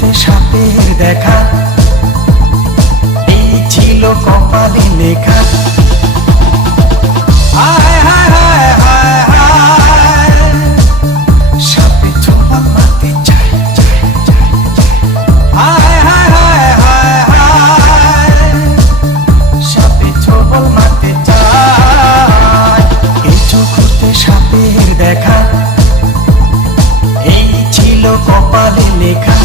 ঘুরতে সাপের দেখা, এই ছিল কপালে লেখা। হায় হায় হায় হায় হায়, সাপে ছোবল মারতে চায়। হায় হায় হায় হায় হায়, সাপে ছোবল মারতে চায়। কিছু ঘুরতে সাপের দেখা, এই ছিল কপালে লেখা।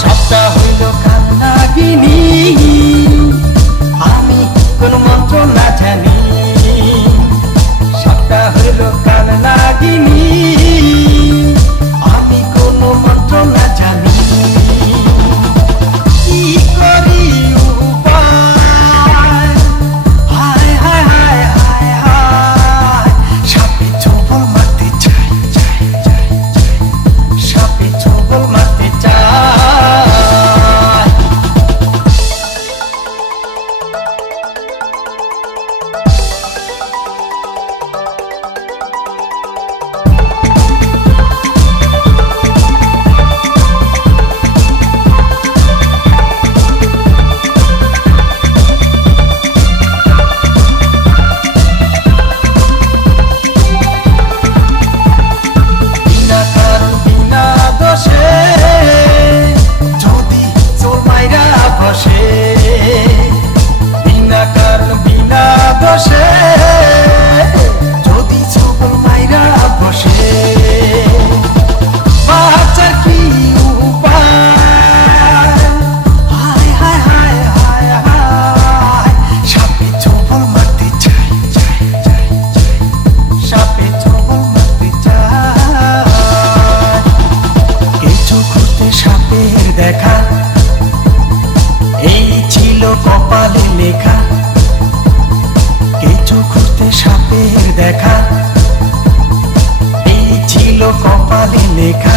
সাপটা হইল কালনাগিনী, আমি কোন মন্ত্র না জানি। সাপটা হইল কালনাগিনী, আমি কোন মন্ত্র না জানি। কি করি উপায়, হায় হায় হায় হায় হায়, সাপে ছোবল মারতে চায়। সাপে ছোবল মারতে চায়। বিনা কারণ বিনা দোষে যদি চোর মাইরা বসে, বিনা কারণ বিনা দোষে যদি চোর মাইরা বসে, বাঁচার কি উপায়, হায় হায় হায় হায় হায়, সাপে ছোবল মারতে চায়। সাপে ছোবল মারতে চায়। কিছু ঘুরতে সাপের দেখা, এই ছিল কপালে লেখা। কিছু ঘুরতে সাপের দেখা, এই ছিল কপালে লেখা।